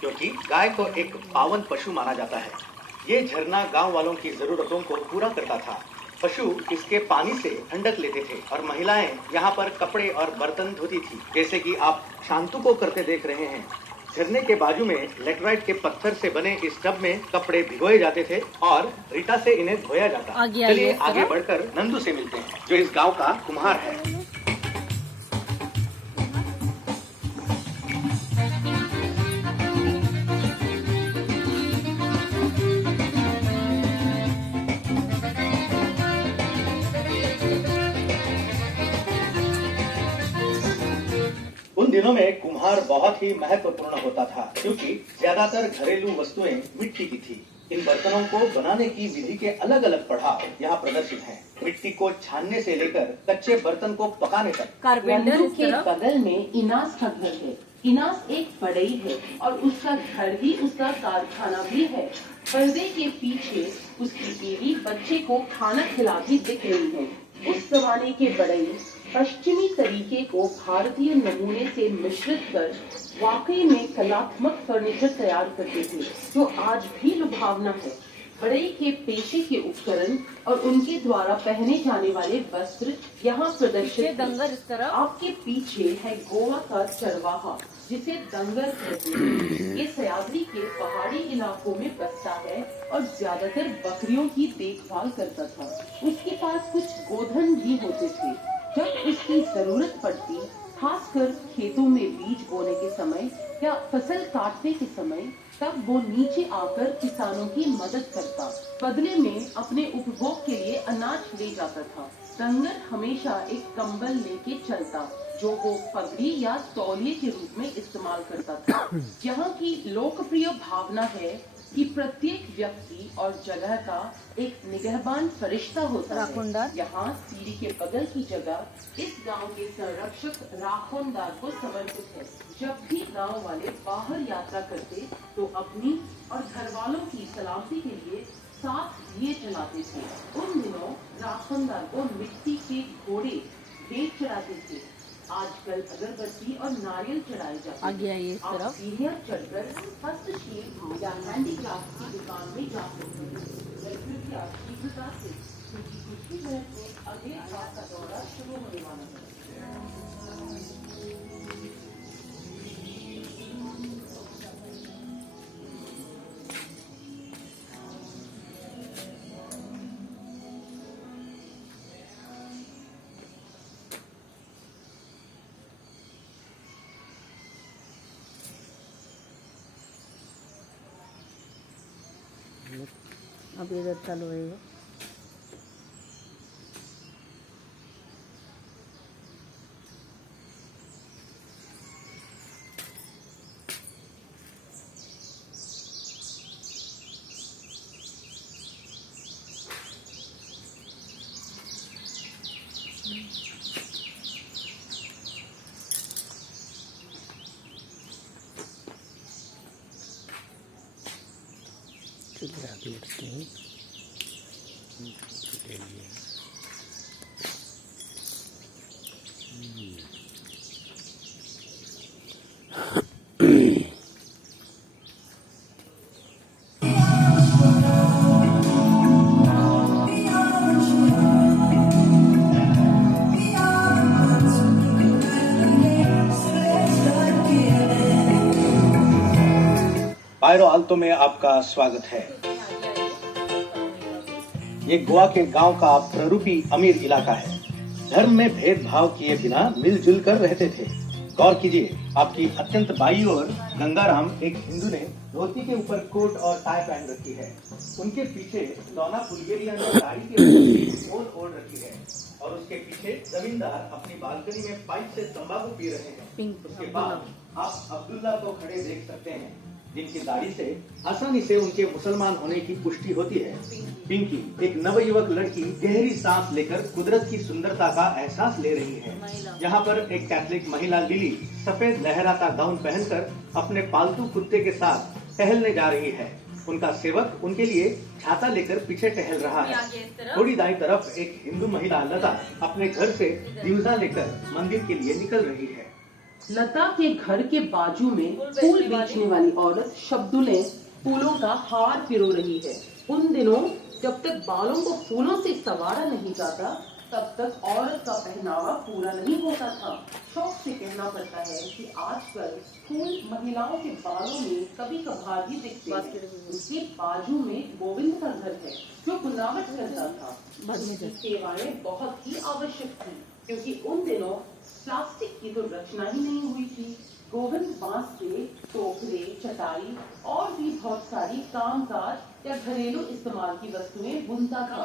क्योंकि गाय को एक पावन पशु माना जाता है। ये झरना गांव वालों की जरूरतों को पूरा करता था। पशु इसके पानी से ठंडक लेते थे और महिलाएं यहाँ पर कपड़े और बर्तन धोती थी, जैसे कि आप शांतु को करते देख रहे हैं। झरने के बाजू में लैटराइट के पत्थर से बने इस टब में कपड़े भिगोए जाते थे और रीटा से इन्हें धोया जाता। चलिए आगे बढ़कर नंदू से मिलते हैं, जो इस गांव का कुम्हार है। उन दिनों में कुम्हार बहुत ही महत्वपूर्ण होता था, क्योंकि ज्यादातर घरेलू वस्तुएं मिट्टी की थी। इन बर्तनों को बनाने की विधि के अलग अलग पड़ाव यहाँ प्रदर्शित हैं। मिट्टी को छानने से लेकर कच्चे बर्तन को पकाने तक। कारपेंटर के बगल में इनास का घर है। इनास एक बढ़ई है और उसका घर ही उसका कारखाना भी है। पर्दे के पीछे उसकी बीवी बच्चे को खाना खिलाती दिख रही है। उस जमाने के बढ़ई पश्चिमी तरीके को भारतीय नमूने से मिश्रित कर वाकई में कलात्मक फर्नीचर तैयार करते थे, जो आज भी लुभावना है। बढ़ई के पेशे के उपकरण और उनके द्वारा पहने जाने वाले वस्त्र यहाँ प्रदर्शित दंगर इस तरह। आपके पीछे है गोवा का चरवाहा, जिसे दंगर कहते हैं। ये सह्याद्री के पहाड़ी इलाकों में बसता है और ज्यादातर बकरियों की देखभाल करता था। उसके पास कुछ गोधन भी होते थे। जब उसकी जरूरत पड़ती, खासकर खेतों में बीज बोने के समय या फसल काटने के समय, तब वो नीचे आकर किसानों की मदद करता। बदले में अपने उपभोग के लिए अनाज ले जाता था। दंगर हमेशा एक कंबल लेके चलता, जो वो पगड़ी या तौलिए के रूप में इस्तेमाल करता था। यहाँ की लोकप्रिय भावना है कि प्रत्येक व्यक्ति और जगह का एक निगहबान फरिश्ता होता है। यहाँ सीढ़ी के बगल की जगह इस गांव के संरक्षक राखोंदार को समर्पित है। जब भी गांव वाले बाहर यात्रा करते तो अपनी और घर वालों की सलामती के लिए साथ दिए जलाते थे। उन दिनों राखोंदार को मिट्टी के घोड़े भेंट चढ़ाते थे। आजकल अगरबत्ती और नारियल चढ़ाए जाते हैं। आप सीढ़ियाँ चढ़कर हस्तशिल्प या हैंडीक्राफ्ट की दुकान में जा सकते हैं। कृपया शीघ्रता से, क्योंकि कुछ ही मिनट में अगले भाग का दौरा शुरू होने वाला है। अब इधर चालू है। आगे बढ़ते हैं। पायरो आल्तो में आपका स्वागत है। ये गोवा के गांव का प्ररूपी अमीर इलाका है। धर्म में भेदभाव किए बिना मिलजुल कर रहते थे। गौर कीजिए, आपकी अत्यंत बाईं ओर गंगाराम, एक हिंदू ने धोती के ऊपर कोट और टाई पहन रखी है। उनके पीछे डोना बुल्गेरिया ने गाड़ी के ऊपर ओढ़ ओढ़ रखी है और उसके पीछे जमींदार अपनी बालकनी में पाइप से तंबाकू पी रहे हैं। उसके बाद आप अब्दुल्ला को खड़े देख सकते हैं, जिनकी दाढ़ी से आसानी से उनके मुसलमान होने की पुष्टि होती है। पिंकी, एक नवयुवक लड़की, गहरी सांस लेकर कुदरत की सुंदरता का एहसास ले रही है। यहाँ पर एक कैथोलिक महिला लिली सफेद लहराता गाउन पहनकर अपने पालतू कुत्ते के साथ टहलने जा रही है। उनका सेवक उनके लिए छाता लेकर पीछे टहल रहा है। थोड़ी दाईं तरफ एक हिंदू महिला लता अपने घर से दिवजा लेकर मंदिर के लिए निकल रही है। लता के घर के बाजू में फूल बेचने वाली औरत शब्दुले फूलों का हार पिरो रही है। उन दिनों जब तक बालों को फूलों से संवारा नहीं जाता तब तक औरत का पहनावा पूरा नहीं होता था। शौक से कहना पड़ता है कि आजकल फूल महिलाओं के बालों में कभी कभार ही दिखते हैं। उसके बाजू में गोविंद का घर है जो बुनावट करता था। उसकी सेवाएं बहुत ही आवश्यक थी क्योंकि उन दिनों प्लास्टिक की तो रचना ही नहीं हुई थी। गोविंद बांस से टोकरे, चटाई और भी बहुत सारी कामकाज या घरेलू इस्तेमाल की वस्तुएं बुनता था।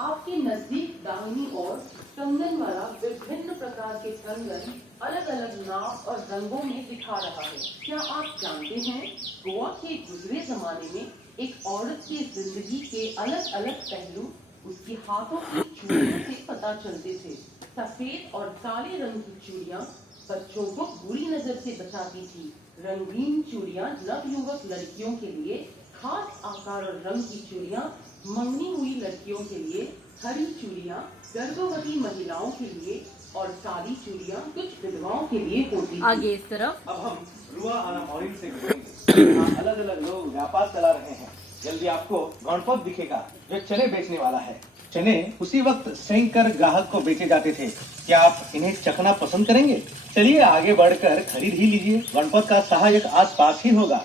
आपके नजदीक दाहिनी ओर कंगन वाला विभिन्न प्रकार के कंगन अलग अलग नाप और रंगों में दिखा रहा है। क्या आप जानते हैं गोवा के गुजरे जमाने में एक औरत की जिंदगी के अलग अलग पहलू उसके हाथों की चूड़ियों से पता चलते थे। सफेद और काले रंग की चूड़ियां बच्चों को बुरी नजर से बचाती थी। रंगीन चूड़ियां नवयुवक लड़कियों के लिए, खास आकार और रंग की चूड़ियां मंगनी हुई लड़कियों के लिए, हरी चूड़ियां गर्भवती महिलाओं के लिए और काली चूड़ियां कुछ विधवाओं के लिए होती थी। आगे इस तरफ अब हम रुआ आना मॉरिन से गुजरेंगे। अलग अलग लोग व्यापार चला रहे हैं। जल्दी आपको गणपत दिखेगा जो चने बेचने वाला है। चने उसी वक्त सेंक कर ग्राहक को बेचे जाते थे। क्या आप इन्हें चखना पसंद करेंगे? चलिए आगे बढ़कर खरीद ही लीजिए। गणपत का सहायक आसपास ही होगा।